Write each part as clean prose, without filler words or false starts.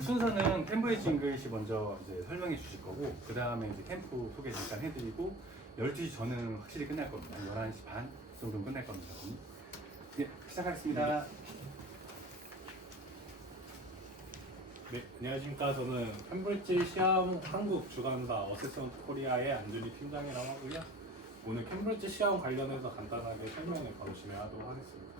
순서는 캠브리지 잉글리시 먼저 이제 설명해 주실 거고, 그 다음에 이제 캠프 소개 잠깐 해드리고, 12시 전은 확실히 끝날 겁니다. 11시 반 정도는 끝날 겁니다. 네, 시작하겠습니다. 네, 안녕하십니까. 저는 캠브리지 시험 한국 주관사 어세스먼트 코리아의 안준희 팀장이라고 하고요. 오늘 캠브리지 시험 관련해서 간단하게 설명을 바로 진행하도록 하겠습니다.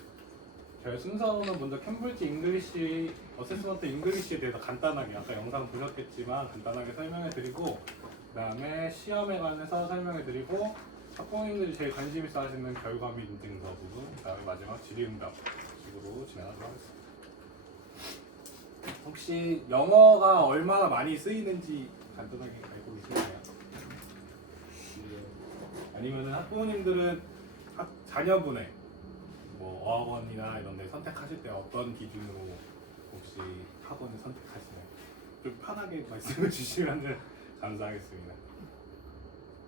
저희 순서는 먼저 캠브리지 잉글리시 어세스먼트 잉글리시에 대해서 간단하게 아까 영상 보셨겠지만 간단하게 설명해드리고, 그 다음에 시험에 관해서 설명해드리고, 학부모님들이 제일 관심 있어 하시는 결과 및 인증서 부분, 그 다음에 마지막 질의응답 식으로 진행하도록 하겠습니다. 혹시 영어가 얼마나 많이 쓰이는지 간단하게 알고 계시나요? 아니면은 학부모님들은 자녀분의 뭐 어학원이나 이런 데 선택하실 때 어떤 기준으로 혹시 학원을 선택하시나요? 좀 편하게 말씀해 주시면 감사하겠습니다.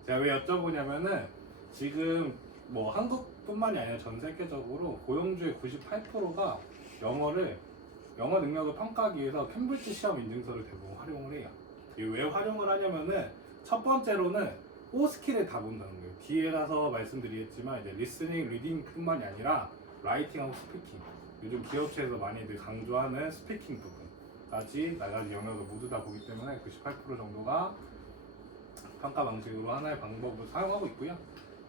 제가 왜 여쭤보냐면은 지금 뭐 한국뿐만이 아니라 전 세계적으로 고용주의 98%가 영어 능력을 평가하기 위해서 캠브리지 시험 인증서를 대부분 활용을 해요. 이게 왜 활용을 하냐면은 첫 번째로는 5스킬을 다 본다는 거예요. 뒤에 가서 말씀드리겠지만 이제 리스닝, 리딩뿐만이 아니라 라이팅하고 스피킹, 요즘 기업체에서 많이들 강조하는 스피킹 부분까지 나가지 영역을 모두 다 보기 때문에 98% 정도가 평가 방식으로 하나의 방법으로 사용하고 있고요.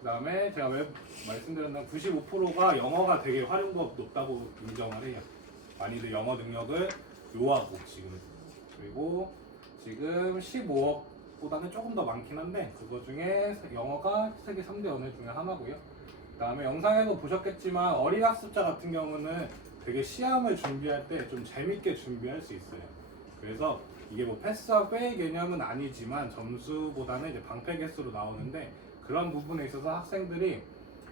그 다음에 제가 왜 말씀드렸나 95%가 영어가 되게 활용도가 높다고 인정을 해요. 많이들 영어 능력을 요하고 그리고 지금 15억보다는 조금 더 많긴 한데 그거 중에 영어가 세계 3대 언어 중에 하나고요. 그 다음에 영상에도 보셨겠지만 어린 학습자 같은 경우는 되게 시험을 준비할 때 좀 재밌게 준비할 수 있어요. 그래서 이게 뭐 패스와 페이 개념은 아니지만 점수보다는 이제 방패 개수로 나오는데, 그런 부분에 있어서 학생들이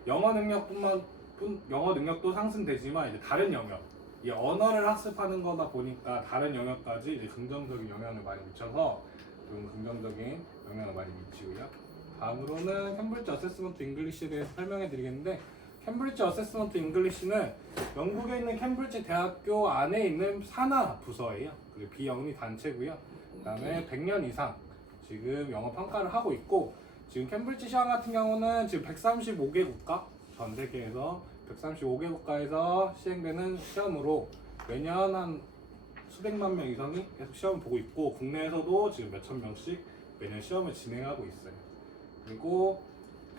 영어 능력도 상승되지만 이제 다른 영역, 이 언어를 학습하는 거다 보니까 다른 영역까지 이제 긍정적인 영향을 많이 미쳐서 좀 긍정적인 영향을 많이 미치고요. 다음으로는 캠브리지 어세스먼트 잉글리시에 대해서 설명해 드리겠는데, 캠브리지 어세스먼트 잉글리시는 영국에 있는 캠브리지 대학교 안에 있는 산하 부서예요. 그리고 비영리 단체고요. 그 다음에 100년 이상 지금 영어 평가를 하고 있고, 지금 캠브리지 시험 같은 경우는 지금 135개 국가, 전 세계에서 135개 국가에서 시행되는 시험으로 매년 한 수백만 명 이상이 계속 시험을 보고 있고, 국내에서도 지금 몇천 명씩 매년 시험을 진행하고 있어요. 그리고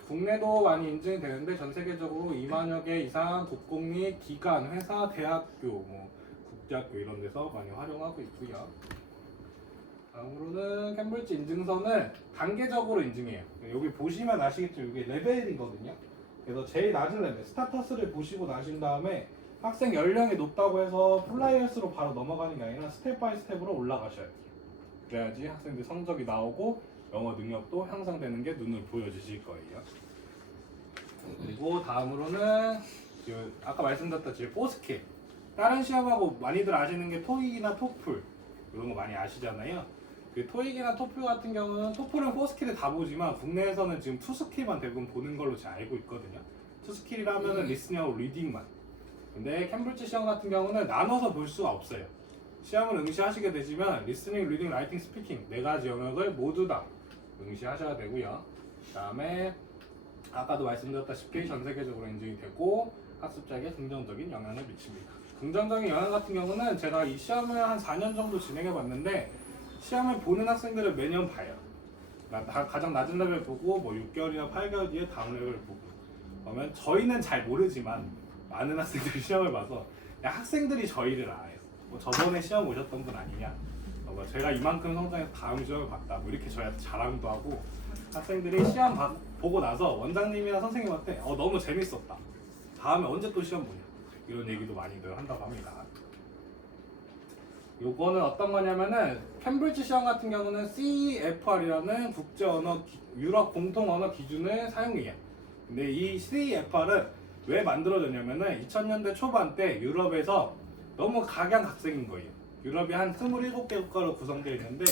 국내도 많이 인증이 되는데 전 세계적으로 2만여 개 이상 국공립 기관, 회사, 대학교, 뭐 국제학교 이런 데서 많이 활용하고 있고요. 다음으로는 캠브리지 인증서는 단계적으로 인증해요. 여기 보시면 아시겠지만 이게 레벨이거든요. 그래서 제일 낮은 레벨, 스타터스를 보시고 나신 다음에 학생 연령이 높다고 해서 플라이어스로 바로 넘어가는 게 아니라 스텝 바이 스텝으로 올라가셔야 돼요. 그래야지 학생들 성적이 나오고 영어 능력도 향상되는 게 눈을 보여주실 거예요. 그리고 다음으로는 아까 말씀드렸던 4스킬, 다른 시험하고 많이들 아시는 게 토익이나 토플 이런 거 많이 아시잖아요. 그 토익이나 토플 같은 경우는 토플은 4스킬을 다 보지만 국내에서는 지금 2스킬만 대부분 보는 걸로 제가 알고 있거든요. 2스킬이라면은 리스닝하고 리딩만. 근데 캠브리지 시험 같은 경우는 나눠서 볼 수가 없어요. 시험을 응시하시게 되지만 리스닝, 리딩, 라이팅, 스피킹 4가지 영역을 모두 다 응시하셔야 되고요. 그 다음에 아까도 말씀드렸다시피 전 세계적으로 인증이 되고 학습자에게 긍정적인 영향을 미칩니다. 긍정적인 영향 같은 경우는 제가 이 시험을 한 4년 정도 진행해 봤는데, 시험을 보는 학생들을 매년 봐요. 가장 낮은 레벨 보고 뭐 6개월이나 8개월 뒤에 다음 레벨 보고, 그러면 저희는 잘 모르지만 많은 학생들이 시험을 봐서 학생들이 저희를 알아요. 뭐 저번에 시험 오셨던 분 아니냐, 제가 이만큼 성장해서 다음 시험을 봤다, 뭐 이렇게 저희한테 자랑도 하고, 학생들이 시험 보고 나서 원장님이나 선생님한테 너무 재밌었다, 다음에 언제 또 시험 보냐, 이런 얘기도 많이들 한다고 합니다. 요거는 어떤 거냐면은 캠브리지 시험 같은 경우는 CEFR이라는 유럽 공통 언어 기준을 사용해요. 근데 이 CEFR은 왜 만들어졌냐면은 2000년대 초반 때 유럽에서 너무 각양각색인 거예요. 유럽이 한 27개 국가로 구성되어 있는데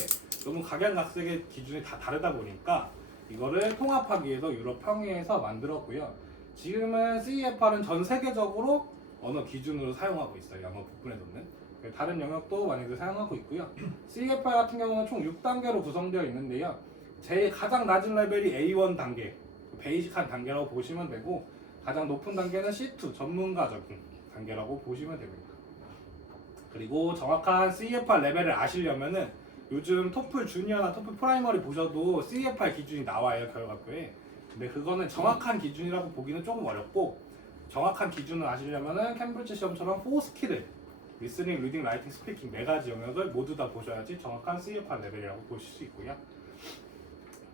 너무 각양각색의 기준이 다 다르다 보니까 이거를 통합하기 위해서 유럽 평의에서 만들었고요. 지금은 CEFR은 전 세계적으로 언어 기준으로 사용하고 있어요. 영어 부분에서는. 다른 영역도 많이들 사용하고 있고요. CFR 같은 경우는 총 6단계로 구성되어 있는데요. 제일 가장 낮은 레벨이 A1 단계, 베이직한 단계라고 보시면 되고 가장 높은 단계는 C2 전문가적인 단계라고 보시면 됩니다. 그리고 정확한 CFR 레벨을 아시려면은 요즘 토플 주니어나 토플 프라이머리 보셔도 CFR 기준이 나와요, 결과표에. 근데 그거는 정확한 기준이라고 보기는 조금 어렵고 정확한 기준을 아시려면은 캠브리지 시험처럼 4스킬을 리스닝, 리딩, 라이팅, 스피킹 4가지 영역을 모두 다 보셔야지 정확한 CFR 레벨이라고 보실 수 있고요.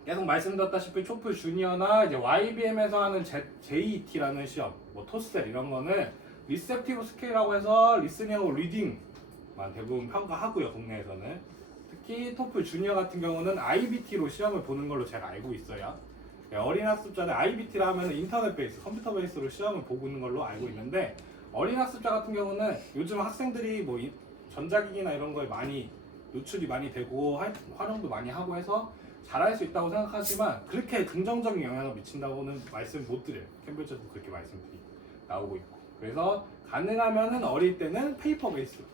계속 말씀드렸다시피 토플 주니어나 이제 YBM에서 하는 JET라는 시험, 뭐 토스텔 이런 거는 리셉티브 스킬이라고 해서 리스닝하고 리딩만 대부분 평가하고요, 국내에서는. 특히 토플 주니어 같은 경우는 IBT로 시험을 보는 걸로 제가 알고 있어요. 어린 학습자는 IBT라 하면 인터넷 베이스, 컴퓨터 베이스로 시험을 보고 있는 걸로 알고 있는데 어린 학습자 같은 경우는 요즘 학생들이 뭐 전자기기나 이런 거에 많이 노출이 많이 되고 활용도 많이 하고 해서 잘할 수 있다고 생각하지만 그렇게 긍정적인 영향을 미친다고는 말씀 못 드려요. 캠브리지에도 그렇게 말씀들이 나오고 있고. 그래서 가능하면은 어릴 때는 페이퍼 베이스로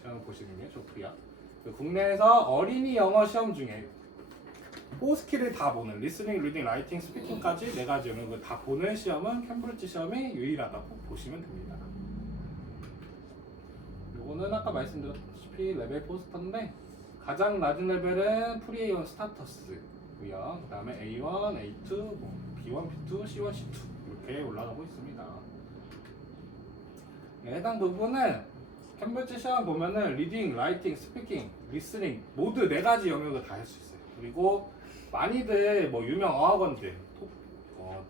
시험을 보시는 게 좋고요. 국내에서 어린이 영어 시험 중에 4스킬을 다 보는 리스닝, 리딩, 라이팅, 스피킹까지 4가지 영역을 다 보는 시험은 캠브리지 시험이 유일하다고 보시면 됩니다. 요거는 아까 말씀드렸다시피 레벨 포스터인데 가장 낮은 레벨은 프리 A1 스타터스고요. 그 다음에 A1, A2, 뭐 B1, B2, C1, C2 이렇게 올라가고 있습니다. 네, 해당 부분은 캠브리지 시험 보면은 리딩, 라이팅, 스피킹, 리스닝 모두 4가지 영역을 다 할 수 있어요. 그리고 많이들 뭐 유명 어학원들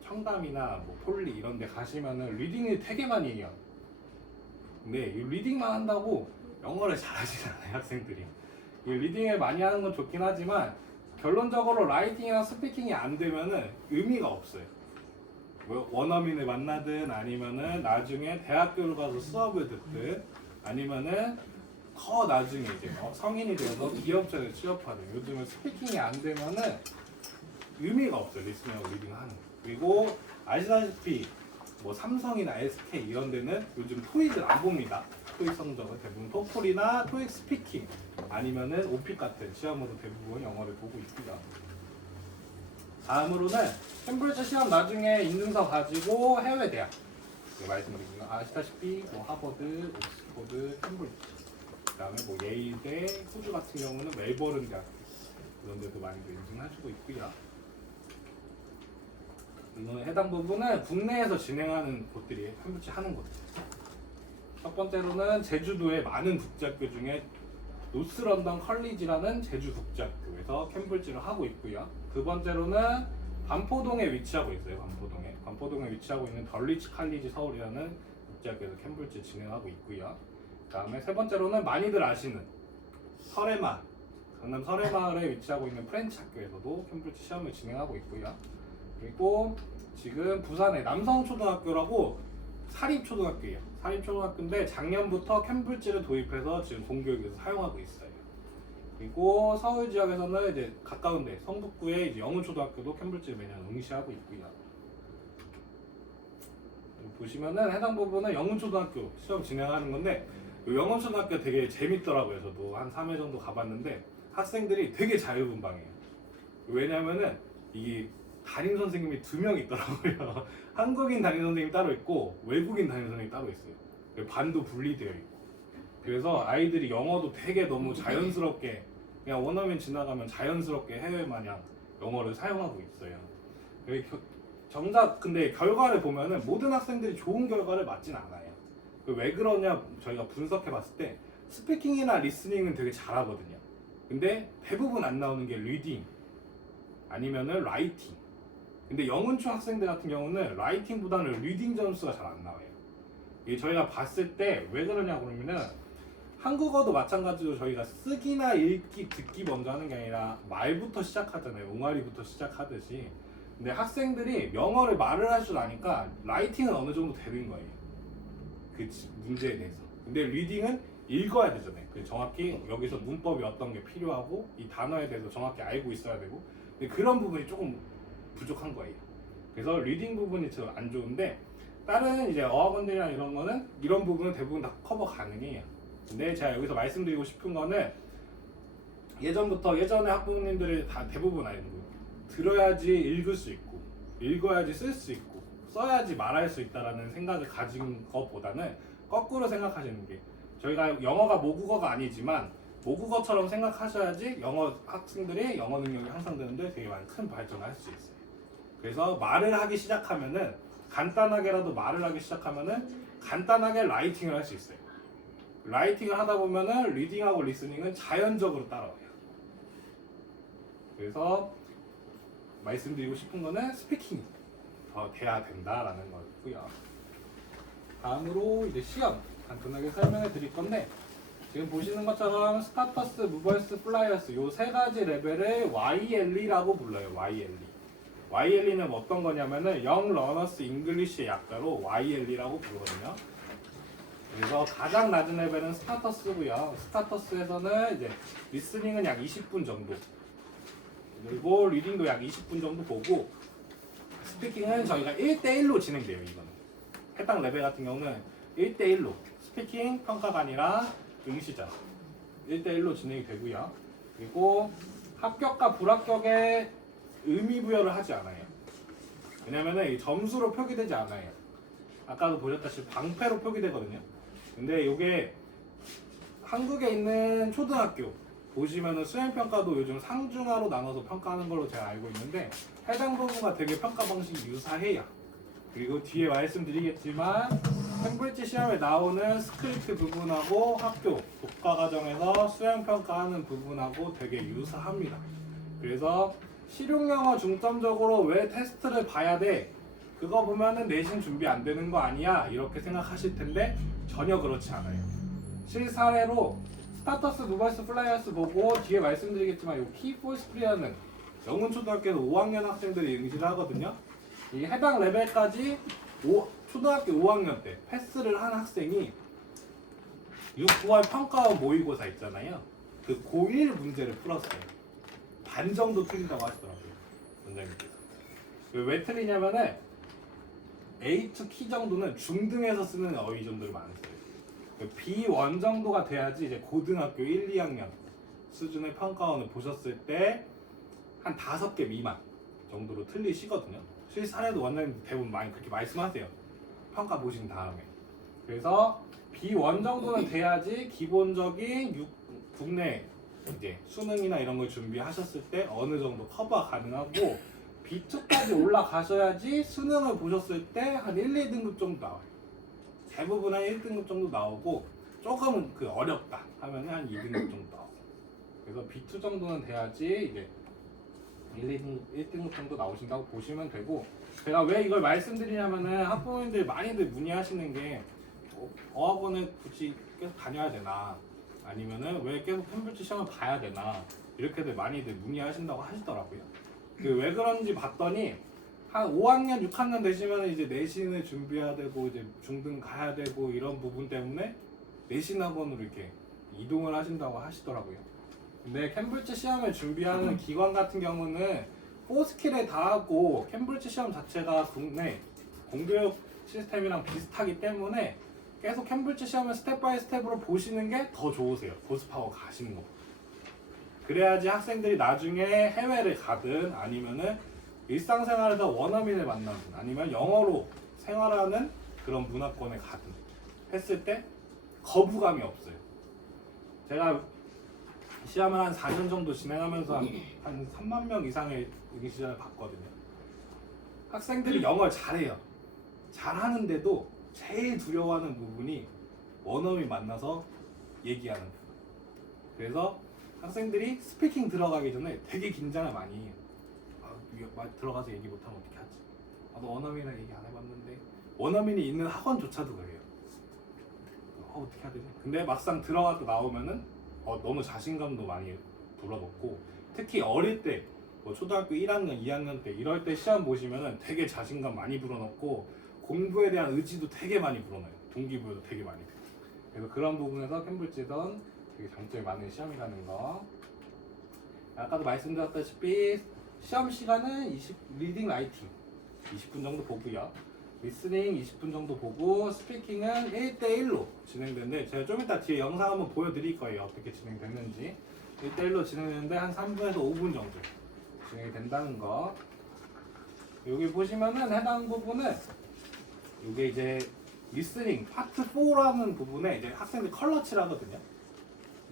청담이나 뭐 폴리 이런 데 가시면은 리딩을 되게 많이 해요. 근데 이 리딩만 한다고 영어를 잘하진 않아요, 학생들이. 이 리딩을 많이 하는 건 좋긴 하지만 결론적으로 라이팅이나 스피킹이 안 되면은 의미가 없어요. 뭐 원어민을 만나든 아니면은 나중에 대학교를 가서 수업을 듣든 아니면은 더 나중에 이제 성인이 되어서 기업체에 취업하든 요즘은 스피킹이 안 되면은 의미가 없어요, 리스닝하고 리딩 하는. 그리고 아시다시피 뭐 삼성이나 SK 이런 데는 요즘 토익을 안 봅니다. 토익 성적은 대부분 토플이나 토익 스피킹 아니면은 오픽 같은 시험으로 대부분 영어를 보고 있고요. 다음으로는 캠브리지 시험 나중에 인증서 가지고 해외 대학 말씀드리고요. 아시다시피 뭐 하버드, 옥스퍼드, 캠브리지, 그다음에 뭐 예일대, 호주 같은 경우는 멜버른 대학 이런 데도 많이 인증해주고 있고요. 이거는 해당 부분은 국내에서 진행하는 곳들이 캠브리지 하는 곳. 첫 번째로는 제주도의 많은 국제학교 중에 노스런던 컬리지라는 제주 국제학교에서 캠브리지를 하고 있고요. 두 번째로는 반포동에 위치하고 있어요. 반포동에 위치하고 있는 덜리치 칼리지 서울이라는 국제학교에서 캠브리지 진행하고 있고요. 그다음에 세 번째로는 많이들 아시는 설해마을, 강남 설해마을에 위치하고 있는 프렌치 학교에서도 캠브리지 시험을 진행하고 있고요. 그리고 지금 부산의 남성초등학교라고 사립초등학교예요. 사립초등학교인데 작년부터 캠브리지를 도입해서 지금 공교육에서 사용하고 있어요. 그리고 서울 지역에서는 이제 가까운데 성북구에 이제 영훈초등학교도 캠브리지를 매년 응시하고 있고요. 보시면은 해당 부분은 영훈초등학교 시험 진행하는 건데 영훈초등학교 되게 재밌더라고요. 저도 한 3회 정도 가봤는데 학생들이 되게 자유분방해요. 왜냐면은 이 담임 선생님이 2명 있더라고요. 한국인 담임 선생님 따로 있고 외국인 담임 선생님이 따로 있어요. 반도 분리되어 있고. 그래서 아이들이 영어도 되게 너무 자연스럽게 그냥 원어민 지나가면 자연스럽게 해외 마냥 영어를 사용하고 있어요. 정작 근데 결과를 보면은 모든 학생들이 좋은 결과를 맞진 않아요. 왜 그러냐 저희가 분석해 봤을 때 스피킹이나 리스닝은 되게 잘하거든요. 근데 대부분 안 나오는 게 리딩 아니면은 라이팅. 근데 영은초 학생들 같은 경우는 라이팅보다는 리딩 점수가 잘 안 나와요. 이게 저희가 봤을 때 왜 그러냐 그러면은 한국어도 마찬가지로 저희가 쓰기나 읽기, 듣기 먼저 하는 게 아니라 말부터 시작하잖아요. 옹알이부터 시작하듯이. 근데 학생들이 영어를 말을 할 줄 아니까 라이팅은 어느 정도 되는 거예요. 그 문제에 대해서. 근데 리딩은 읽어야 되잖아요. 정확히 여기서 문법이 어떤 게 필요하고 이 단어에 대해서 정확히 알고 있어야 되고. 근데 그런 부분이 조금 부족한 거예요. 그래서 리딩 부분이 좀 안 좋은데 다른 이제 어학원들이나 이런 거는 이런 부분은 대부분 다 커버 가능해요. 근데 제가 여기서 말씀드리고 싶은 거는 예전에 학부모님들이 다 대부분 알고 들어야지 읽을 수 있고 읽어야지 쓸 수 있고 써야지 말할 수 있다라는 생각을 가진 것보다는 거꾸로 생각하시는 게 저희가 영어가 모국어가 아니지만 모국어처럼 생각하셔야지 영어 학생들이 영어 능력이 향상되는데 되게 많이 큰 발전을 할 수 있어요. 그래서 말을 하기 시작하면은 간단하게라도 말을 하기 시작하면은 간단하게 라이팅을 할 수 있어요. 라이팅을 하다 보면은 리딩하고 리스닝은 자연적으로 따라와요. 그래서 말씀드리고 싶은 거는 스피킹이 더 돼야 된다라는 거고요. 다음으로 이제 시험 간단하게 설명해 드릴 건데 지금 보시는 것처럼 스타터스, 무버스, 플라이어스 요 세 가지 레벨을 YLE라고 불러요. YLE. YLE는 어떤 거냐면은 Young Learners English의 약자로 YLE라고 부르거든요. 그래서 가장 낮은 레벨은 스타터스고요. 스타터스에서는 이제 리스닝은 약 20분 정도, 그리고 리딩도 약 20분 정도 보고 스피킹은 저희가 1대1로 진행돼요. 이거는 해당 레벨 같은 경우는 1대1로 스피킹 평가가 아니라 응시자 1대1로 진행이 되고요. 그리고 합격과 불합격에 의미 부여를 하지 않아요. 왜냐면은 이 점수로 표기되지 않아요. 아까도 보셨다시피 방패로 표기되거든요. 근데 이게 한국에 있는 초등학교 보시면은 수행평가도 요즘 상중하로 나눠서 평가하는 걸로 제가 알고 있는데 해당 부분과 되게 평가 방식이 유사해요. 그리고 뒤에 말씀드리겠지만 캠브리지 시험에 나오는 스크립트 부분하고 학교 독과 과정에서 수행평가하는 부분하고 되게 유사합니다. 그래서 실용영어 중점적으로 왜 테스트를 봐야 돼? 그거 보면은 내신 준비 안 되는 거 아니야? 이렇게 생각하실 텐데 전혀 그렇지 않아요. 실사례로 스타터스, 무버스, 플라이어스 보고 뒤에 말씀드리겠지만 이 키포스프리어는 영문초등학교에서 5학년 학생들이 응시를 하거든요. 이 해당 레벨까지 초등학교 5학년 때 패스를 한 학생이 6, 9월 평가원 모의고사 있잖아요. 그 고1 문제를 풀었어요. 반 정도 틀린다고 하시더라고요. 원장님께서. 왜 틀리냐면은 A2 키 정도는 중등에서 쓰는 어휘 정도를 많이 써요. B1 정도가 돼야지 이제 고등학교 1, 2학년 수준의 평가원을 보셨을 때 한 5개 미만 정도로 틀리시거든요. 실사례도 원장님 대부분 많이 그렇게 말씀하세요. 평가 보신 다음에. 그래서 B1 정도는 돼야지 기본적인 국내 이제 수능이나 이런 걸 준비하셨을 때 어느 정도 커버가 가능하고 B2까지 올라가셔야지 수능을 보셨을 때 한 1, 2등급 정도 나와요. 대부분 한 1등급 정도 나오고 조금은 그 어렵다 하면 한 2등급 정도 나오고 그래서 B2 정도는 돼야지 이제 1등급 정도 나오신다고 보시면 되고 제가 왜 이걸 말씀드리냐면은 학부모님들 많이들 문의하시는 게 어학원에 굳이 계속 다녀야 되나 아니면은 왜 계속 캠브리지 시험을 봐야 되나 이렇게들 많이들 문의하신다고 하시더라고요. 그 왜 그런지 봤더니 한 5학년, 6학년 되시면 이제 내신을 준비해야 되고 이제 중등 가야 되고 이런 부분 때문에 내신 학원으로 이렇게 이동을 하신다고 하시더라고요. 근데 캠브리지 시험을 준비하는 기관 같은 경우는 4스킬에 다 하고 캠브리지 시험 자체가 국내 공교육 시스템이랑 비슷하기 때문에 계속 캠브리지 시험을 스텝 바이 스텝으로 보시는 게 더 좋으세요. 보스파워 가시는 거. 그래야지 학생들이 나중에 해외를 가든 아니면은 일상생활에서 원어민을 만나든 아니면 영어로 생활하는 그런 문화권에 가든 했을 때 거부감이 없어요. 제가 시험을 한 4년 정도 진행하면서 한 3만 명 이상의 응시자를 봤거든요. 학생들이 영어를 잘해요. 잘하는데도 제일 두려워하는 부분이 원어민 만나서 얘기하는 부분. 그래서 학생들이 스피킹 들어가기 전에 되게 긴장을 많이 해요. 들어가서 얘기 못하면 어떻게 하지? 너 원어민이랑 얘기 안 해봤는데 원어민이 있는 학원조차도 그래요. 어떻게 해야 되지? 근데 막상 들어가고 나오면은 너무 자신감도 많이 불어넣고 특히 어릴 때 초등학교 1학년, 2학년 때 이럴 때 시험 보시면은 되게 자신감 많이 불어넣고 공부에 대한 의지도 되게 많이 불어넣어요. 동기부여도 되게 많이 돼요. 그래서 그런 부분에서 캠브리지던 되게 장점이 많은 시험이라는 거. 아까도 말씀드렸다시피 시험 시간은 리딩 라이팅 20분 정도 보고요. 리스닝 20분 정도 보고 스피킹은 1대1로 진행되는데 제가 좀 이따 뒤에 영상 한번 보여드릴 거예요. 어떻게 진행됐는지. 1대1로 진행되는데 한 3분에서 5분 정도 진행이 된다는 거. 여기 보시면은 해당 부분은 이게 이제 리스닝 파트 4라는 부분에 이제 학생들 컬러칠 하거든요.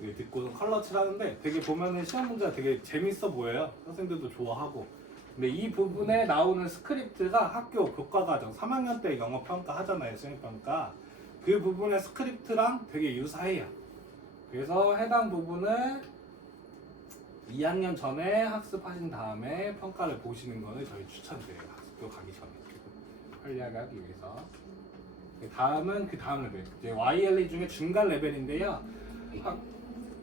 여기 듣고는 컬러칠 하는데 되게 보면은 시험 문제가 되게 재밌어 보여요. 학생들도 좋아하고. 근데 이 부분에 나오는 스크립트가 학교 교과과정 3학년 때 영어 평가 하잖아요. 수행 평가. 그 부분의 스크립트랑 되게 유사해요. 그래서 해당 부분을 2학년 전에 학습하신 다음에 평가를 보시는 거는 저희 추천드려요. 학교 가기 전에 편리하게 하기 위해서. 다음은 그 다음 레벨. 이제 YLE 중에 중간 레벨인데요.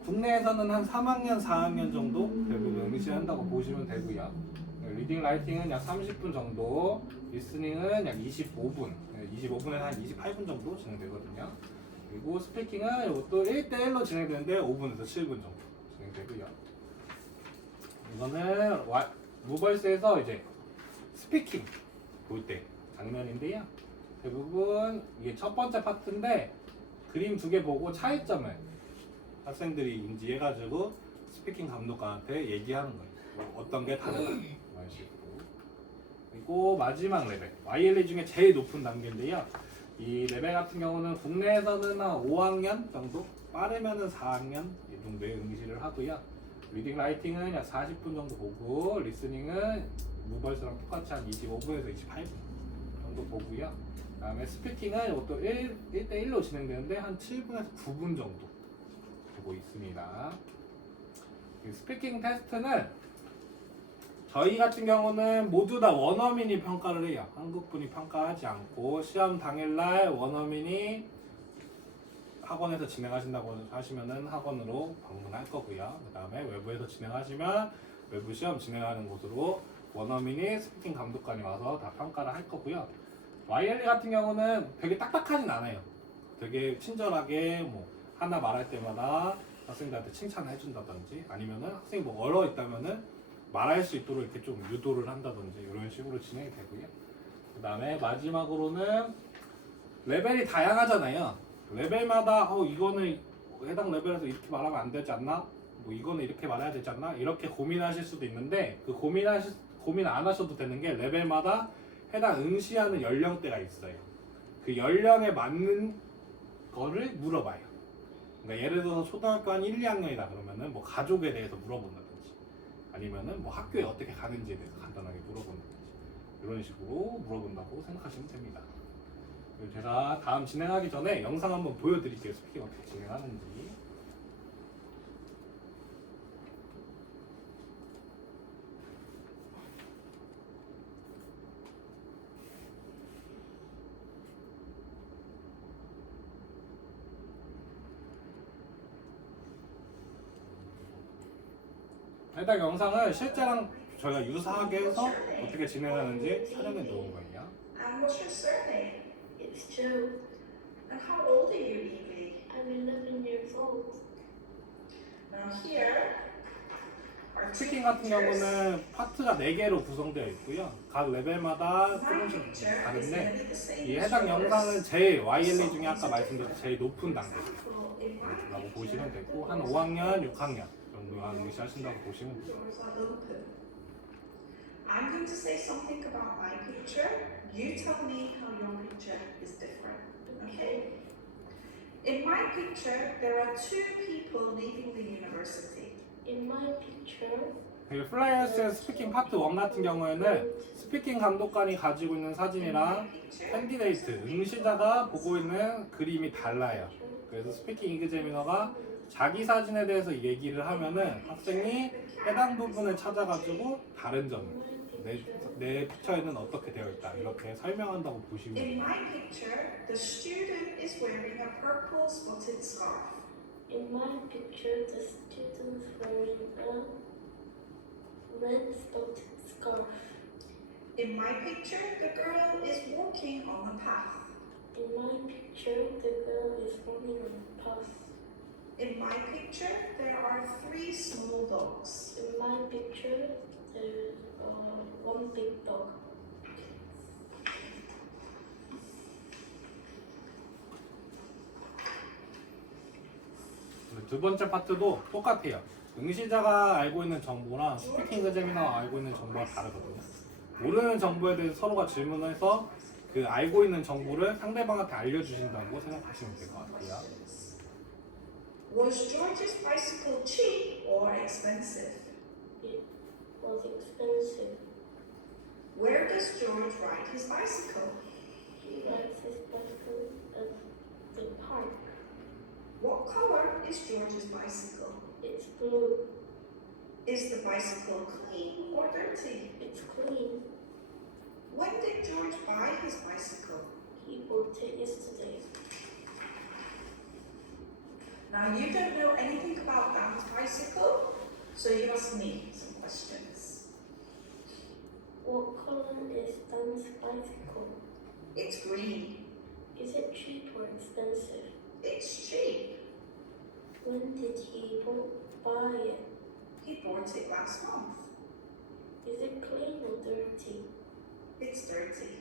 국내에서는 한 3학년, 4학년 정도 대부분 응시한다고 보시면 되고요. 리딩 라이팅은 약 30분 정도, 리스닝은 약 25분, 25분에서 한 28분 정도 진행되거든요. 그리고 스피킹은 이것도 1대1로 진행되는데 5분에서 7분 정도 진행되고요. 이거는 무벌스에서 이제 스피킹 볼 때 장면인데요. 대부분 이게 첫 번째 파트인데 그림 2개 보고 차이점을 학생들이 인지해가지고 스피킹 감독관한테 얘기하는 거예요. 어떤 게 다르다 이런 식으로. 그리고 마지막 레벨 YLE 중에 제일 높은 단계인데요. 이 레벨 같은 경우는 국내에서는 한 5학년 정도, 빠르면은 4학년 이 정도의 응시를 하고요. 리딩 라이팅은 약 40분 정도 보고, 리스닝은 무벌스랑 똑같이 한 25분에서 28분 정도 보고요. 그다음에 스피킹은 이것도 1대1로 진행되는데 한 7분에서 9분 정도 보고 있습니다. 이 스피킹 테스트는 저희 같은 경우는 모두 다 원어민이 평가를 해요. 한국분이 평가하지 않고 시험 당일날 원어민이 학원에서 진행하신다고 하시면은 학원으로 방문할 거고요. 그 다음에 외부에서 진행하시면 외부 시험 진행하는 곳으로 원어민이 스피킹 감독관이 와서 다 평가를 할 거고요. YLE 같은 경우는 되게 딱딱하진 않아요. 되게 친절하게 뭐 하나 말할 때마다 학생들한테 칭찬을 해준다든지 아니면은 학생이 뭐 얼어 있다면은 말할 수 있도록 이렇게 좀 유도를 한다든지 이런 식으로 진행이 되고요. 그 다음에 마지막으로는 레벨이 다양하잖아요. 레벨마다 이거는 해당 레벨에서 이렇게 말하면 안 되지 않나? 뭐 이거는 이렇게 말해야 되지 않나? 이렇게 고민하실 수도 있는데 그 고민 안 하셔도 되는 게 레벨마다 해당 응시하는 연령대가 있어요. 그 연령에 맞는 거를 물어봐요. 그러니까 예를 들어서 초등학교 한 1, 2학년이다 그러면은 뭐 가족에 대해서 물어본다든지 아니면은 뭐 학교에 어떻게 가는지에 대해서 간단하게 물어본다든지 이런 식으로 물어본다고 생각하시면 됩니다. 그리고 제가 다음 진행하기 전에 영상 한번 보여드릴게요. 스피킹 어떻게 진행하는지. 해당 영상을 실제랑 저희가 유사하게 해서 어떻게 진행하는지 촬영해 놓은 거예요. And what's your surname? It's Joe. And how old are you, Evie? I'm 11 years old. Now here are two 스피킹 같은 pictures. 경우는 파트가 4개로 구성되어 있고요. 각 레벨마다 My 조금씩 picture is 다른데 going to be the same 이 as 해당 yours. 영상은 제일 YLE 중에 아까 말씀드린 제일 높은 Example, in my 단계라고 picture, 보시면 the 되고 한 doors 5학년, 6학년 정도 응시하신다고 보시면 돼요. are open. I'm going to say something about my picture. You tell me how your picture is different. Okay? In my picture, there are two people leaving the university. In my picture, 플라이어스의 스피킹 파트 1 같은 경우에는 스피킹 감독관이 가지고 있는 In 사진이랑 my picture, 캔디데이트, 응시자가 보고 있는 그림이 달라요. 그래서 스피킹 이그제미너가 자기 사진에 대해서 얘기를 하면은 학생이 해당 부분을 찾아가지고 다른 점, 내 피처에는 어떻게 되어 있다 이렇게 설명한다고 보시면 in 돼요. my picture, the student is wearing a purple spotted scarf. in my picture, the student's wearing a red spotted scarf. In my picture, the girl is walking on the path. In my picture, the girl is running on the path. In my picture, there are three small dogs. In my picture, there's one big dog. 두 번째 파트도 똑같아요. 응시자가 알고 있는 정보랑 스피킹 에그자미너가 알고 있는 정보가 다르거든요. 모르는 정보에 대해서 서로가 질문해서 그 알고 있는 정보를 상대방한테 알려주신다고 생각하시면 될 것 같아요. Was George's bicycle cheap or expensive? It was expensive. Where does George ride his bicycle? He rides his bicycle at the park. What color is George's bicycle? It's blue. Is the bicycle clean or dirty? It's clean. When did George buy his bicycle? He bought it yesterday. Now you don't know anything about Dan's bicycle, so you ask me some questions. What color is Dan's bicycle? It's green. Is it cheap or expensive? It's cheap. When did he buy it? He bought it last month. Is it clean or dirty? It's dirty.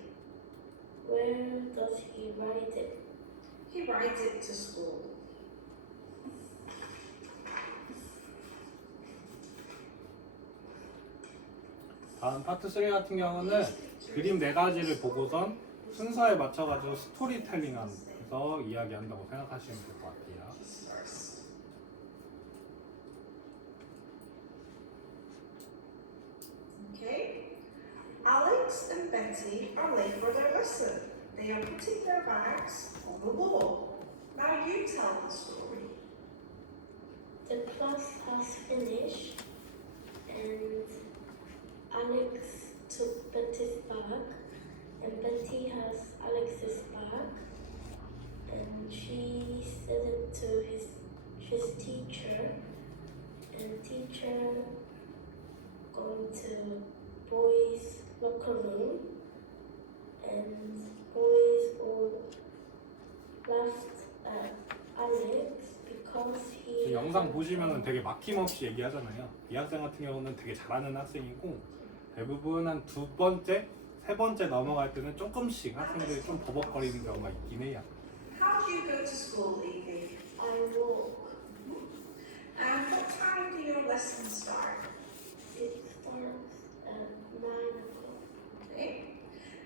Where does he ride it? He rides it to school. 다음 파트 3 같은 경우는 그림 4가지를 보고선 순서에 맞춰가지고 스토리텔링하면서 이야기한다고 생각하시면 될 것 같아요. Okay? Alex and Betty are late for their lesson. They are putting their bags on the wall. Now you tell the story. The class has finished and Alex took Betty's bag and Betty has Alex's bag and she said it to his teacher and teacher gone to boys' locker room and boys all laughed at Alex because 이 he 영상 보시면 되게 막힘없이 얘기하잖아요. 이 학생 같은 경우는 되게 잘하는 학생이고 대부분 한 2번째, 3번째 넘어갈 때는 조금씩 학생들이 좀 버벅거리는 경우가 있긴 해요. How do you go to school, Evie? I walk. And what time do your lessons start? It starts at 9 o'clock. Okay.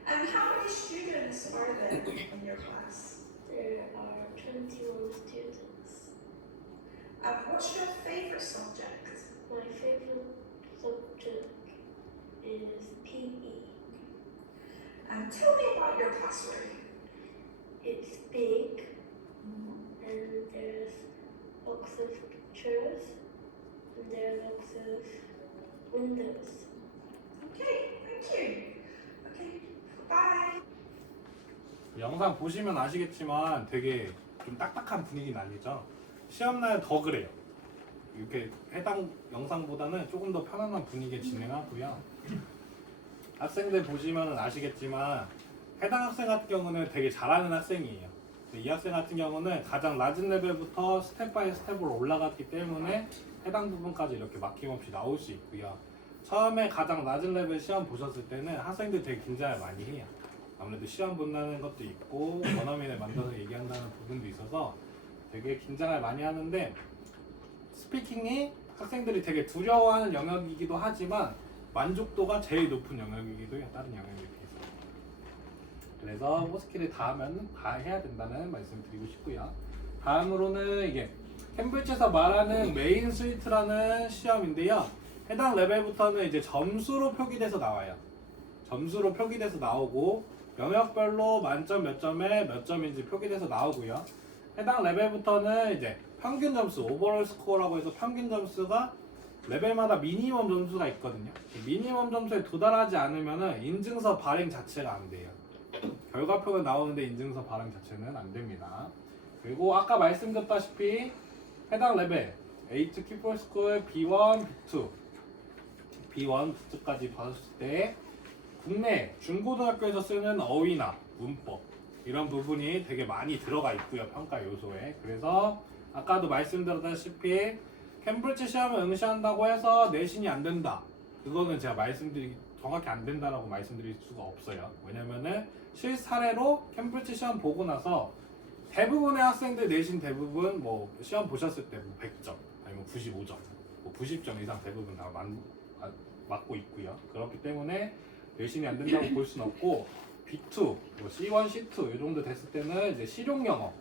And how many students are there in your class? There are 21 students. And what's your favorite subject? My favorite subject is PE. And tell me about your classroom. It's big and there's lots of chairs and there are lots of windows. Okay, thank you. Okay, bye. 영상 보시면 아시겠지만 되게 좀 딱딱한 분위기는 아니죠. 시험날 더 그래요. 이렇게 해당 영상보다는 조금 더 편안한 분위기에 진행하고요. 학생들 보시면 아시겠지만 해당 학생 같은 경우는 되게 잘하는 학생이에요. 이 학생 같은 경우는 가장 낮은 레벨부터 스텝 바이 스텝으로 올라갔기 때문에 해당 부분까지 이렇게 막힘없이 나올 수 있고요. 처음에 가장 낮은 레벨 시험 보셨을 때는 학생들 되게 긴장을 많이 해요. 아무래도 시험 본다는 것도 있고 원어민을 만들어서 얘기한다는 부분도 있어서 되게 긴장을 많이 하는데 스피킹이 학생들이 되게 두려워하는 영역이기도 하지만 만족도가 제일 높은 영역이기도 해요. 다른 영역에 비해서. 그래서 호스키를 다 하면 다 해야 된다는 말씀 드리고 싶고요. 다음으로는 이게 캠브리지에서 말하는 메인 스위트라는 시험인데요. 해당 레벨부터는 이제 점수로 표기돼서 나와요. 점수로 표기돼서 나오고 영역별로 만점 몇 점에 몇 점인지 표기돼서 나오고요. 해당 레벨부터는 이제 평균 점수, 오버롤 스코어라고 해서 평균 점수가 레벨마다 미니멈 점수가 있거든요. 미니멈 점수에 도달하지 않으면 인증서 발행 자체가 안 돼요. 결과표는 나오는데 인증서 발행 자체는 안 됩니다. 그리고 아까 말씀드렸다시피 해당 레벨 A2 Q4 스코어 B1, B2, B1, B2까지 받았을 때 국내 중고등학교에서 쓰는 어휘나 문법 이런 부분이 되게 많이 들어가 있고요. 평가 요소에. 그래서 아까도 말씀드렸다시피 캠브리지 시험을 응시한다고 해서 내신이 안 된다. 그거는 제가 정확히 안 된다라고 말씀드릴 수가 없어요. 왜냐면은 실사례로 캠브리지 시험 보고 나서 대부분의 학생들 내신 대부분 뭐 시험 보셨을 때 뭐 100점 아니면 95점, 뭐 90점 이상 대부분 다 맞고 있고요. 그렇기 때문에 내신이 안 된다고 볼 수는 없고 B2, 뭐 C1, C2 이 정도 됐을 때는 이제 실용 영어,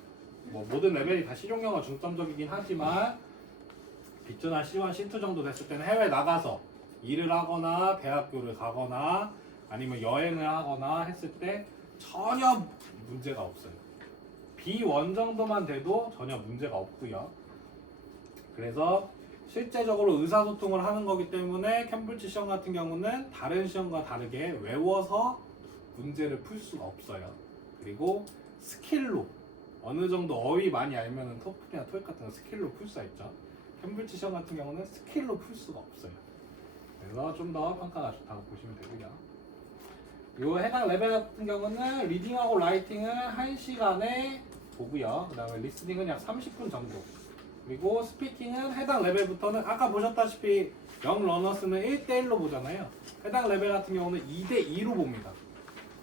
뭐 모든 레벨이 다 실용 영어 중점적이긴 하지만 B2나 C1, C2 정도 됐을 때는 해외 나가서 일을 하거나 대학교를 가거나 아니면 여행을 하거나 했을 때 전혀 문제가 없어요. B1 정도만 돼도 전혀 문제가 없고요. 그래서 실제적으로 의사소통을 하는 거기 때문에 캠브리지 시험 같은 경우는 다른 시험과 다르게 외워서 문제를 풀 수가 없어요. 그리고 스킬로 어느 정도 어휘 많이 알면은 토플이나 토익 같은 거 스킬로 풀 수가 있죠. 캠브리지 시험 같은 경우는 스킬로 풀 수가 없어요. 그래서 좀 더 평가가 좋다고 보시면 되고요. 요 해당 레벨 같은 경우는 리딩하고 라이팅은 1시간에 보고요. 그 다음에 리스닝은 약 30분 정도. 그리고 스피킹은 해당 레벨부터는 아까 보셨다시피 영 러너스는 1대1로 보잖아요. 해당 레벨 같은 경우는 2대2로 봅니다.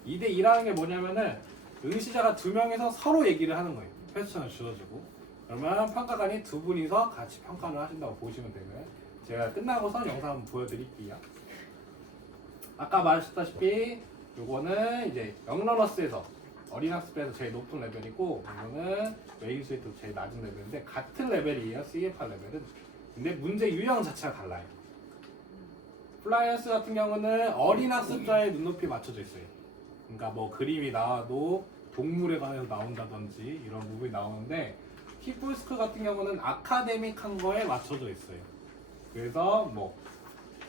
2대2라는 게 뭐냐면은 응시자가 2명이서 서로 얘기를 하는 거예요. 퀘스천을 주어주고 그러면 평가관이 2분이서 같이 평가를 하신다고 보시면 되고요. 제가 끝나고서 영상 한번 보여드릴게요. 아까 말했다시피 요거는 이제 영러너스에서 어린 학습에서 제일 높은 레벨이고 이거는 메인 스위트 제일 낮은 레벨인데 같은 레벨이에요. CFR 레벨은. 근데 문제 유형 자체가 달라요. 플라이어스 같은 경우는 어린 학습자의 눈높이에 맞춰져 있어요. 그러니까 뭐 그림이 나와도 동물에 관해서 나온다든지 이런 부분이 나오는데 키플스크 같은 경우는 아카데믹한 거에 맞춰져 있어요. 그래서 뭐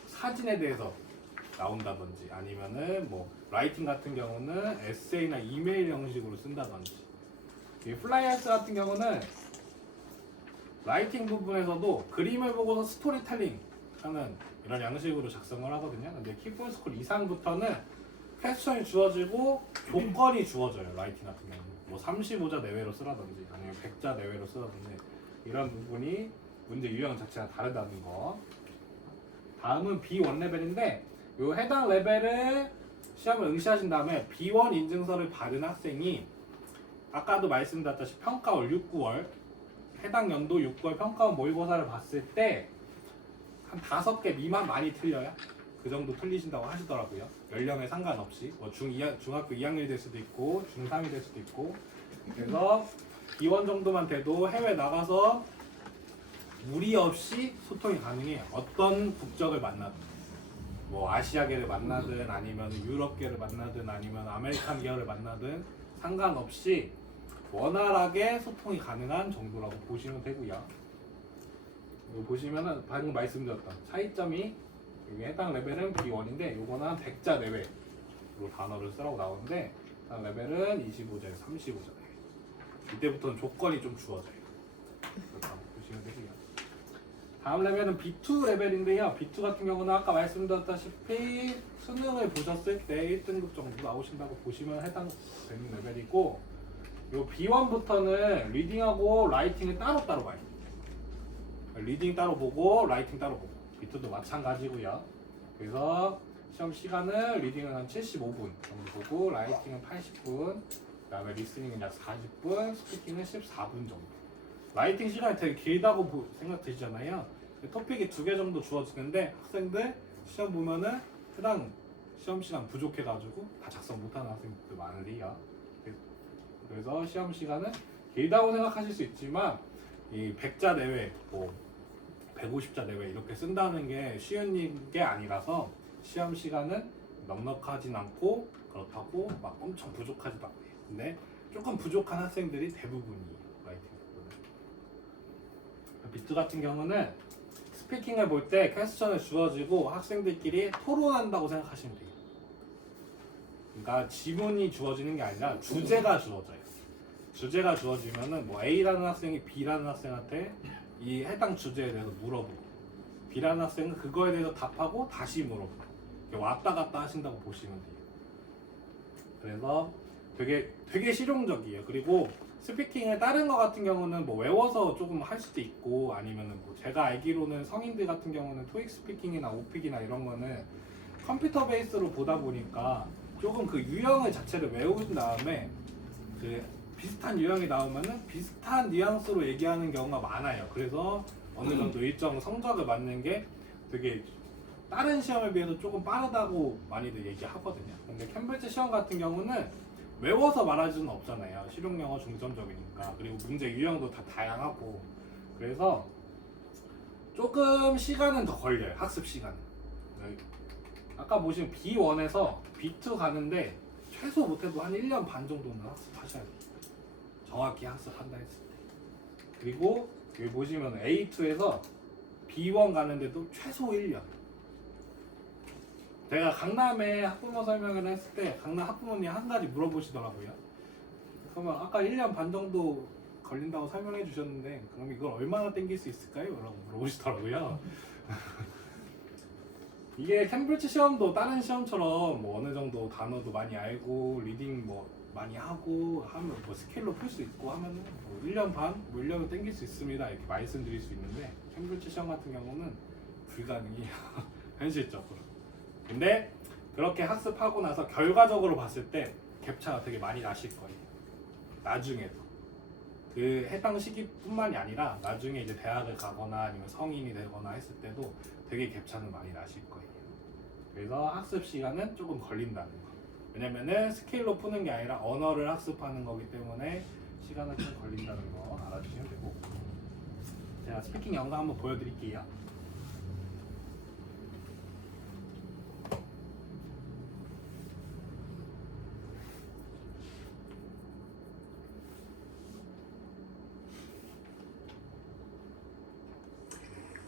사진에 대해서 나온다든지 아니면은 뭐 라이팅 같은 경우는 에세이나 이메일 형식으로 쓴다든지 이 플라이어스 같은 경우는 라이팅 부분에서도 그림을 보고서 스토리텔링 하는 이런 양식으로 작성을 하거든요. 근데 키플스쿨 이상부터는 퀘스천이 주어지고 조건이 주어져요. 라이팅 같은 경우는 뭐 35자 내외로 쓰라든지 아니면 100자 내외로 쓰라든지 이런 부분이 문제 유형 자체가 다르다는 거. 다음은 B1 레벨인데 요 해당 레벨을 시험을 응시하신 다음에 B1 인증서를 받은 학생이 아까도 말씀드렸다시피 평가월 6, 9월 해당 연도 6, 9월 평가원 모의고사를 봤을 때 한 5개 미만 많이 틀려요. 그 정도 틀리신다고 하시더라고요. 연령에 상관없이 뭐 중학교 2학년이 될 수도 있고 중3이 될 수도 있고 그래서 B1 정도만 돼도 해외 나가서 무리 없이 소통이 가능해요. 어떤 국적을 만나든 뭐 아시아계를 만나든 아니면 유럽계를 만나든 아니면 아메리칸 계열을 만나든 상관없이 원활하게 소통이 가능한 정도라고 보시면 되고요. 이거 보시면은 방금 말씀드렸던 차이점이 여기 해당 레벨은 B1인데 요거는 한 100자 내외로 단어를 쓰라고 나오는데 해당 레벨은 25자에 35자 내외. 이때부터는 조건이 좀 주어져요. 그렇다고 보시면 되고요. 다음 레벨은 B2 레벨인데요. B2 같은 경우는 아까 말씀드렸다시피 수능을 보셨을 때 1등급 정도 나오신다고 보시면 해당되는 레벨이고 요 B1부터는 리딩하고 라이팅을 따로따로 봐요. 리딩 따로 보고 라이팅 따로 보고 B2도 마찬가지고요. 그래서 시험 시간은 리딩은 한 75분 정도 보고 라이팅은 80분 그 다음에 리스닝은 약 40분 스피킹은 14분 정도. 라이팅 시간이 되게 길다고 생각되시잖아요. 토픽이 2개 정도 주어지는데 학생들 시험 보면은 해당 시험 시간 부족해가지고 다 작성 못하는 학생들도 많으리요. 그래서 시험 시간은 길다고 생각하실 수 있지만 이 100자 내외, 뭐 150자 내외 이렇게 쓴다는 게 쉬운 게 아니라서 시험 시간은 넉넉하진 않고 그렇다고 막 엄청 부족하지도 않아요. 근데 조금 부족한 학생들이 대부분이에요. 라이팅 부분은. B2 같은 경우는 스피킹을 볼 때 퀘스천을 주어지고 학생들끼리 토론한다고 생각하시면 돼요. 그러니까 지문이 주어지는 게 아니라 주제가 주어져요. 주제가 주어지면은 뭐 A라는 학생이 B라는 학생한테 이 해당 주제에 대해서 물어보고 B라는 학생은 그거에 대해서 답하고 다시 물어보고 이렇게 왔다 갔다 하신다고 보시면 돼요. 그래서 되게 실용적이에요. 그리고 스피킹에 다른 거 같은 경우는 뭐 외워서 조금 할 수도 있고 아니면은 뭐 제가 알기로는 성인들 같은 경우는 토익 스피킹이나 오픽이나 이런 거는 컴퓨터 베이스로 보다 보니까 조금 그 유형을 자체를 외운 다음에 그 비슷한 유형이 나오면은 비슷한 뉘앙스로 얘기하는 경우가 많아요. 그래서 어느 정도 일정 성적을 맞는 게 되게 다른 시험에 비해서 조금 빠르다고 많이들 얘기하거든요. 근데 캠브리지 시험 같은 경우는 외워서 말할 수는 없잖아요. 실용 영어 중점적이니까. 그리고 문제 유형도 다 다양하고. 그래서 조금 시간은 더 걸려요. 학습 시간은. 아까 보시면 B1에서 B2 가는데 최소 못해도 한 1년 반 정도는 학습하셔야 돼요. 정확히 학습한다 했을 때. 그리고 여기 보시면 A2에서 B1 가는데도 최소 1년. 제가 강남에 학부모 설명을 했을 때 강남 학부모님 한 가지 물어보시더라고요. 그러면 아까 1년 반 정도 걸린다고 설명해 주셨는데 그럼 이걸 얼마나 땡길 수 있을까요? 라고 물어보시더라고요. 이게 캠브리지 시험도 다른 시험처럼 뭐 어느 정도 단어도 많이 알고 리딩 뭐 많이 하고 하면 뭐 스케일로 풀 수 있고 하면은 뭐 1년 반, 뭐 1년은 땡길 수 있습니다 이렇게 말씀드릴 수 있는데 캠브리지 시험 같은 경우는 불가능해요. 현실적으로. 근데 그렇게 학습하고 나서 결과적으로 봤을 때 갭차가 되게 많이 나실 거예요. 나중에도. 그 해당 시기뿐만이 아니라 나중에 이제 대학을 가거나 아니면 성인이 되거나 했을 때도 되게 갭차는 많이 나실 거예요. 그래서 학습 시간은 조금 걸린다는 거. 왜냐면은 스케일로 푸는 게 아니라 언어를 학습하는 거기 때문에 시간은 좀 걸린다는 거 알아주시면 되고. 제가 스피킹 영상 한번 보여드릴게요.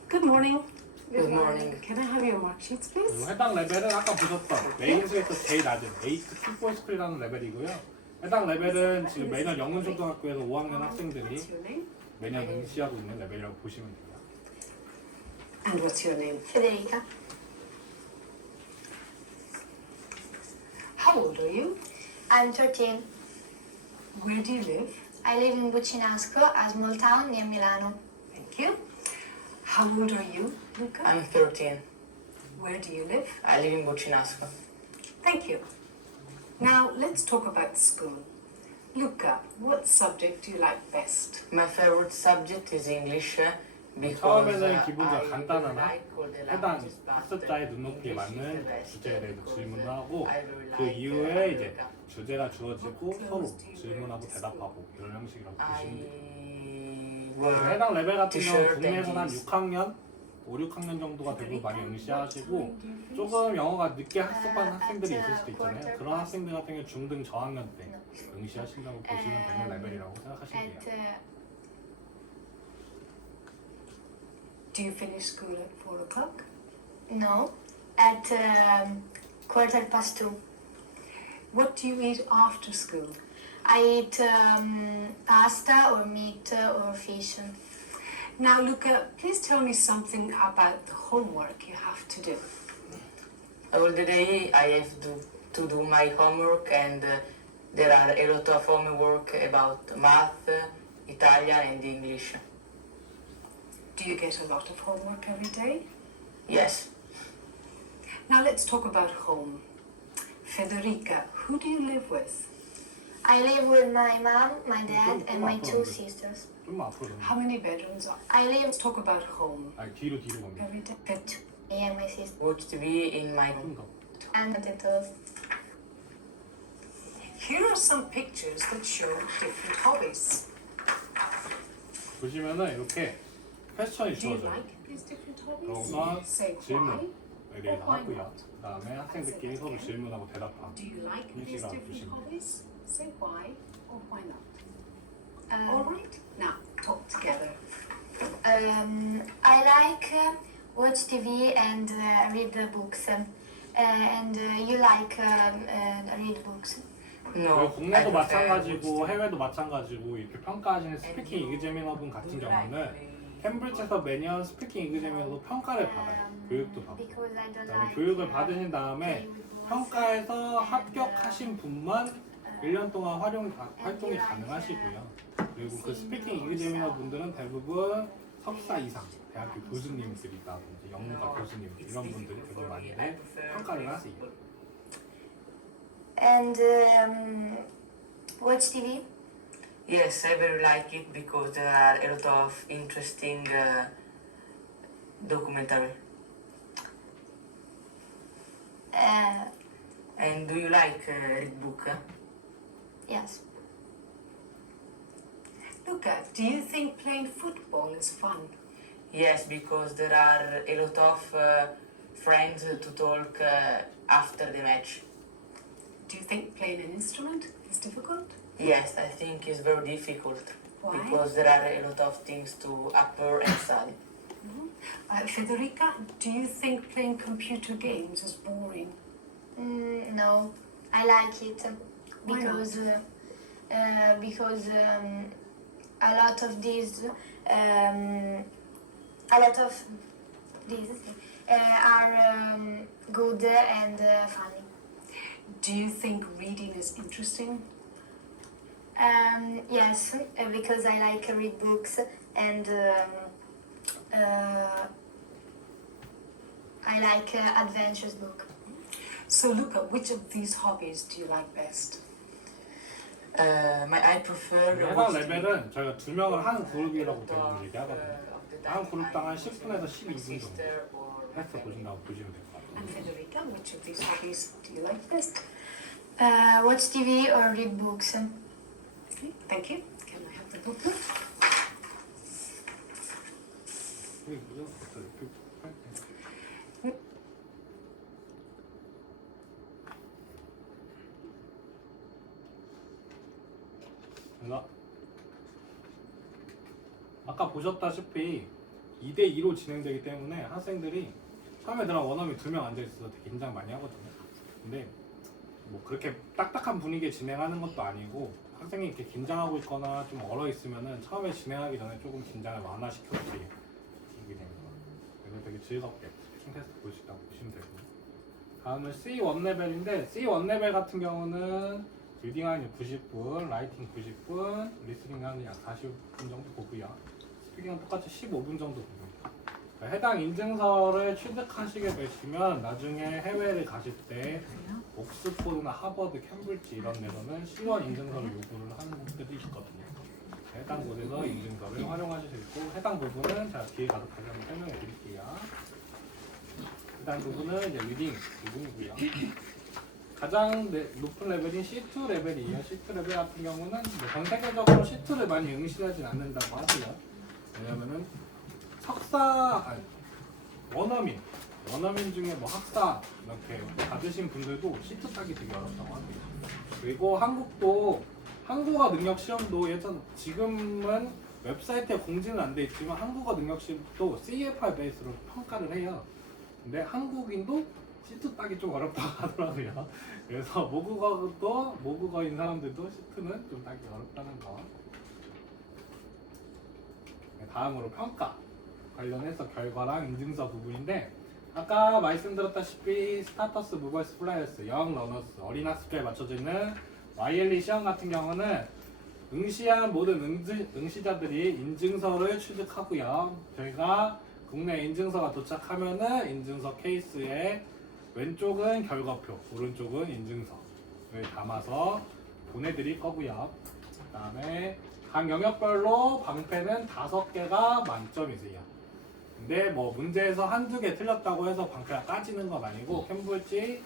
Good morning. Good morning. Can I have your mark sheets, please? 해당 레벨은 아까 보셨던 메인스에서 제일 낮은 에이트 킥볼 스쿨이라는 레벨이고요. 해당 레벨은 지금 매년 영문초등학교에서 5학년 학생들이 What's your name? 매년 응시하고 있는 레벨이라고 보시면 돼요. And what's your name? Federica. How old are you? I'm 13. Where do you live? I live in Buccinasco, a small town near Milano. Thank you. How old are you, Luca? I'm 13. Where do you live? I live in Buccinasco. Thank you. Now let's talk about school. Luca, what subject do you like best? My favorite subject is English because 처음에는 기본적으로 I 간단한 like all the 해당 languages, but 학습자의 눈높이에 English is 맞는 the best 주제에 대해서 because 질문을 하고 I really 그 like 이후에 이제 America. 주제가 주어지고 서로 질문하고 대답하고 이런 형식이라고 보시면 돼요. I wear 해당 레벨 같은 경우 t-shirt 국내에서는 한 and jeans. 6학년, 5, 6학년 정도가 대부분 많이 응시하시고 조금 영어가 늦게 학습하는 학생들이 있을 수도 있잖아요. 그런 학생들 같은 경우 중등 저학년 때 응시하신다고 보시면 되는 레벨이라고 생각하시면 At 돼요. Do you finish school at 4 o'clock? no, at 2:15. What do you eat after school? I eat pasta or meat or fish. Now, Luca, please tell me something about the homework you have to do. all the day I have to do my homework and there are a lot of homework about math, Italian and English. Do you get a lot of homework every day? Yes, Now let's talk about home. Federica, who do you live with? I live with my mom, my dad, and my two sisters. 좀만 앞으로 좀. How many bedrooms are? I live Let's talk about home. 아니 뒤로 갑니다. Every day. with me and my sister watch TV in my 좀 더. and the two. Here are some pictures that show different hobbies. 보시면은 이렇게 퀘스천이 Do you 주어져요. like these different hobbies? 그래서 Say why. 질문에 대해서 하고요. 그 다음에 학생들끼리 서로 질문하고 대답하고. Do you like 이런 these 식으로 different 보시면 돼요. hobbies? Say why or why not. Um, All right. Now talk together. I like watch TV and read the books. And you like read books. no. 그리고 국내도 I prefer 마찬가지고 watch 해외도 마찬가지고 이렇게 평가하시는 스피킹 이그제미너분 같은 경우는 캠브리지에서 매년 스피킹 이그제미너도 평가를 받아요. 교육도 받고. Because I don't 그다음에 like 교육을 받으신 다음에 평가에서 합격하신 분만 1년 동안 활동이 가능하시고요. 그리고 그 스피킹 이그제미너 분들은 대부분 석사 이상 대학교 교수님들이라든지 영문과 교수님 이런 분들이 대부분 많이 평가를 하세요. and watch TV. Yes, I very like it because there are a lot of interesting documentary. Uh, And do you like read book? yes. Luca, do you think playing football is fun? Yes, because there are a lot of friends to talk after the match. Do you think playing an instrument is difficult? Yes, I think it's very difficult Why? because there are a lot of things to approve and study. Federica, do you think playing computer games is boring? No, I like it Why not? because a lot of these are good and funny. Do you think reading is interesting? Yes, because I like read books and I like adventures book. So, Luca, which of these hobbies do you like best? I prefer 해당 watch 레벨은 저희가 2명을 한 그룹이라고 of, 대부분 얘기하거든요. 한 그룹당 한 10분에서 12분 정도 해서 보신다고 보시면 될 것 같아요. And Federica, which of these hobbies do you like best? Watch TV or read books. Okay, thank you. Can I have the book? 그래서 아까 보셨다시피 2대2로 진행되기 때문에 학생들이 처음에 들어간 원어민 2명 앉아있어서 되게 긴장 많이 하거든요. 근데 뭐 그렇게 딱딱한 분위기에 진행하는 것도 아니고 학생이 이렇게 긴장하고 있거나 좀 얼어 있으면은 처음에 진행하기 전에 조금 긴장을 완화시켜주기 됩니다. 그래서 되게 즐겁게 스피킹 테스트 볼 수 있다고 보시면 되고, 다음은 C1 레벨인데 C1 레벨 같은 경우는 리딩 하는 90분, 라이팅 90분, 리스닝 하는 약 40분 정도 보고요. 스피킹은 똑같이 15분 정도 봅니다. 해당 인증서를 취득하시게 되시면 나중에 해외를 가실 때 옥스포드나 하버드, 캠브리지 이런 데서는 C1 인증서를 요구를 하는 곳들이 있거든요. 해당 곳에서 인증서를 활용하실 수 있고, 해당 부분은 제가 뒤에 가서 다시 한번 설명해 드릴게요. 해당 부분은 이제 리딩 부분이고요. 가장 높은 레벨인 C2 레벨이에요. C2 레벨 같은 경우는 전 세계적으로 C2를 많이 응시하진 않는다고 하세요. 왜냐면은 원어민 중에 뭐 학사 이렇게 받으신 분들도 C2 따기 되게 어렵다고 합니다. 그리고 한국어 능력 시험도 지금은 웹사이트에 공지는 안 돼 있지만 한국어 능력 시험도 CFR 베이스로 평가를 해요. 근데 한국인도 C2 따기 좀 어렵다고 하더라고요. 그래서 모국어인 사람들도 C2는 좀 따기 어렵다는 거. 다음으로 평가 관련해서 결과랑 인증서 부분인데, 아까 말씀드렸다시피 스타터스, 무버스, 플라이어스, 영 러너스, 어린 학습자에 맞춰져 있는 YLE 시험 같은 경우는 응시한 모든 응시자들이 인증서를 취득하고요. 저희가 국내 인증서가 도착하면은 인증서 케이스에 왼쪽은 결과표, 오른쪽은 인증서를 담아서 보내드릴 거고요. 그 다음에 각 영역별로 방패는 5개가 만점이세요. 근데 뭐 문제에서 한두 개 틀렸다고 해서 방패가 까지는 건 아니고, 캠브리지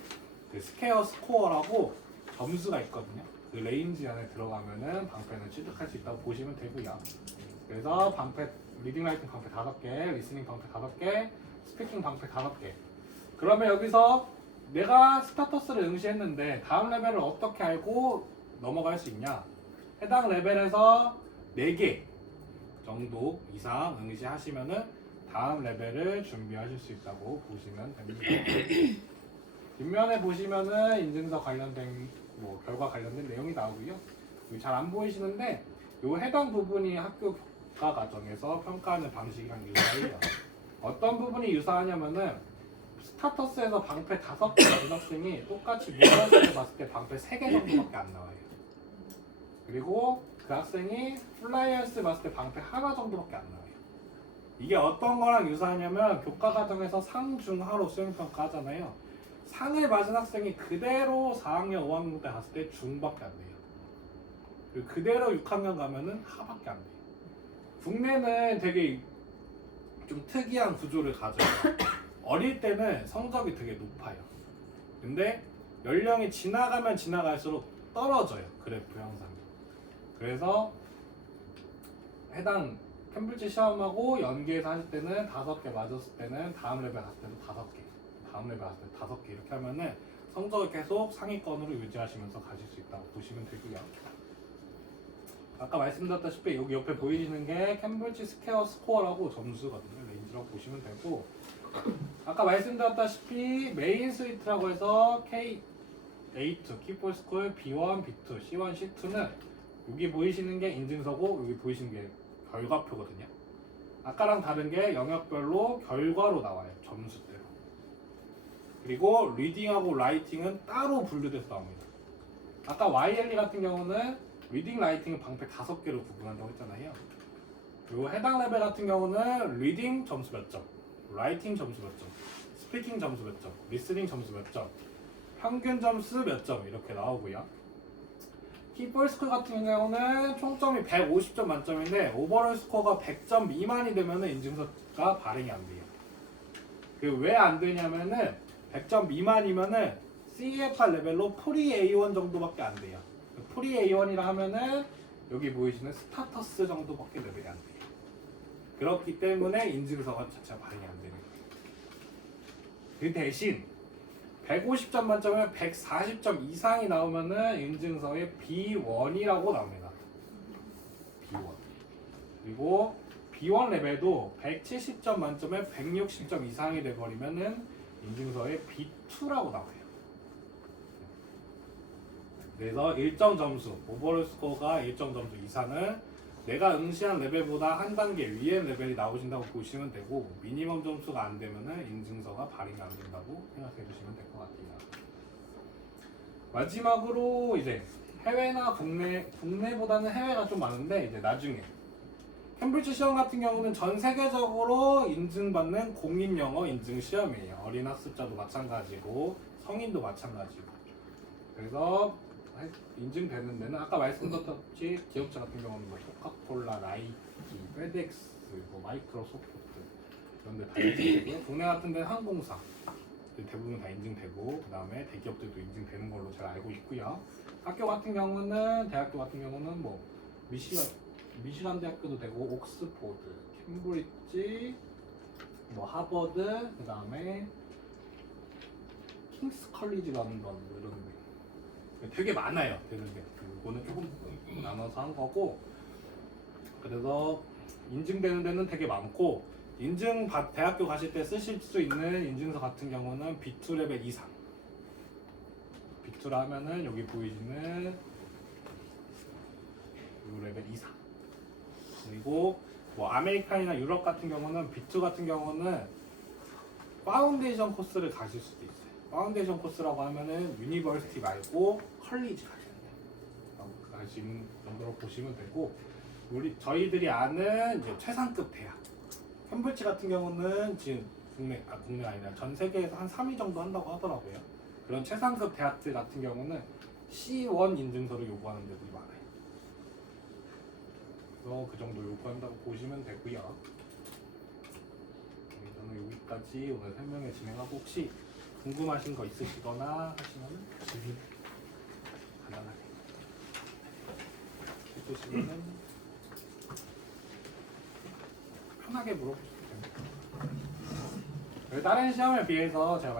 그 스퀘어 스코어라고 점수가 있거든요. 그 레인지 안에 들어가면은 방패는 취득할 수 있다고 보시면 되고요. 그래서 리딩 라이팅 방패 5개, 리스닝 방패 5개, 스피킹 방패 5개. 그러면 여기서 내가 스타터스를 응시했는데 다음 레벨을 어떻게 알고 넘어갈 수 있냐? 해당 레벨에서 4개 정도 이상 응시하시면은 다음 레벨을 준비하실 수 있다고 보시면 됩니다. 뒷면에 보시면은 인증서 관련된 결과 관련된 내용이 나오고요. 잘 안 보이시는데 요 해당 부분이 학교 교과 과정에서 평가하는 방식이랑 유사해요. 어떤 부분이 유사하냐면은 스타터스에서 방패 5개 받은 학생이 똑같이 무버스를 봤을 때 방패 3개 정도밖에 안 나와요. 그리고 그 학생이 플라이어스 봤을 때 방패 하나 정도밖에 안 나와요. 이게 어떤 거랑 유사하냐면 교과 과정에서 상, 중, 하로 수행평가 하잖아요. 상을 맞은 학생이 그대로 4학년, 5학년 때 갔을 때 중밖에 안 돼요. 그리고 그대로 6학년 가면은 하밖에 안 돼요. 국내는 되게 좀 특이한 구조를 가져요. 어릴 때는 성적이 되게 높아요. 근데 연령이 지나가면 지나갈수록 떨어져요. 그래프 형상이. 그래서 해당 캠브리지 시험하고 연계해서 하실 때는 5개 맞았을 때는 다음 레벨 갔을 때도 5개, 다음 레벨 갔을 때 5개 이렇게 하면은 성적을 계속 상위권으로 유지하시면서 가실 수 있다고 보시면 되고요. 아까 말씀드렸다시피 여기 옆에 보이시는 게 캠브리지 스퀘어 스코어라고 점수거든요. 레인지라고 보시면 되고, 아까 말씀드렸다시피 메인 스위트라고 해서 K8, 키포 스코어 B1, B2, C1, C2는 여기 보이시는 게 인증서고 여기 보이시는 게 결과표거든요. 아까랑 다른 게 영역별로 결과로 나와요. 점수대로. 그리고 리딩하고 라이팅은 따로 분류돼서 나옵니다. 아까 YLE 같은 경우는 리딩, 라이팅은 방패 5개로 구분한다고 했잖아요. 그리고 해당 레벨 같은 경우는 리딩 점수 몇 점, 라이팅 점수 몇 점, 스피킹 점수 몇 점, 리스닝 점수 몇 점, 평균 점수 몇 점 이렇게 나오고요. 키포 스코어 같은 경우는 총점이 150점 만점인데 오버롤 스코어가 100점 미만이 되면 인증서가 발행이 안 돼요. 그 왜 안 되냐면은 100점 미만이면은 CFR 레벨로 프리 A1 정도밖에 안 돼요. 프리 A1이라 하면은 여기 보이시는 스타터스 정도밖에 레벨이 안 돼요. 그렇기 때문에 인증서가 자체가 발행이 안 되는 거예요. 그 대신 150점 만점에 140점 이상이 나오면은 인증서에 B1이라고 나옵니다. B1. 그리고 B1 레벨도 170점 만점에 160점 이상이 돼버리면은 인증서에 B2라고 나와요. 그래서 일정 점수, 오버롤 스코어가 일정 점수 이상은 내가 응시한 레벨보다 한 단계 위의 레벨이 나오신다고 보시면 되고, 미니멈 점수가 안 되면은 인증서가 발행이 안 된다고 생각해 주시면 될 것 같아요. 마지막으로 이제 해외나 국내보다는 해외가 좀 많은데 이제 나중에 캠브리지 시험 같은 경우는 전 세계적으로 인증받는 공인영어 인증 시험이에요. 어린 학습자도 마찬가지고 성인도 마찬가지고. 그래서 인증되는 데는 아까 말씀드렸듯이 기업체 같은 경우는 뭐 코카콜라, 나이키, 페덱스, 뭐 마이크로소프트 이런 데 다 인증되고, 국내 같은 데는 항공사 대부분 다 인증되고, 그 다음에 대기업들도 인증되는 걸로 제가 알고 있고요. 학교 같은 경우는, 대학교 같은 경우는 뭐 미시간 대학교도 되고, 옥스포드, 캠브리지, 뭐 하버드, 그 다음에 킹스 컬리지 런던 뭐 이런 데 되게 많아요. 되는 게 그거는 조금 나눠서 한 거고, 그래서 인증되는 데는 되게 많고, 대학교 가실 때 쓰실 수 있는 인증서 같은 경우는 B2 레벨 이상. B2라 하면은 여기 보이시는 이 레벨 이상. 그리고 뭐 아메리칸이나 유럽 같은 경우는 B2 같은 경우는 파운데이션 코스를 가실 수도 있어요. 파운데이션 코스라고 하면은 유니버시티 말고 컬리지 가시는 정도로 보시면 되고, 저희들이 아는 이제 최상급 대학 캠브리지 같은 경우는 지금 국내 아니라 전 세계에서 한 3위 정도 한다고 하더라고요. 그런 최상급 대학들 같은 경우는 C1 인증서를 요구하는 데들이 많아요. 그래서 그 정도 요구한다고 보시면 되고요. 저는 여기까지 오늘 설명을 진행하고, 혹시 궁금하신 거 있으시거나 하시면 질문 간단하게 해주시면 편하게 물어보시면 됩니다. 다른 시험에 비해서 제가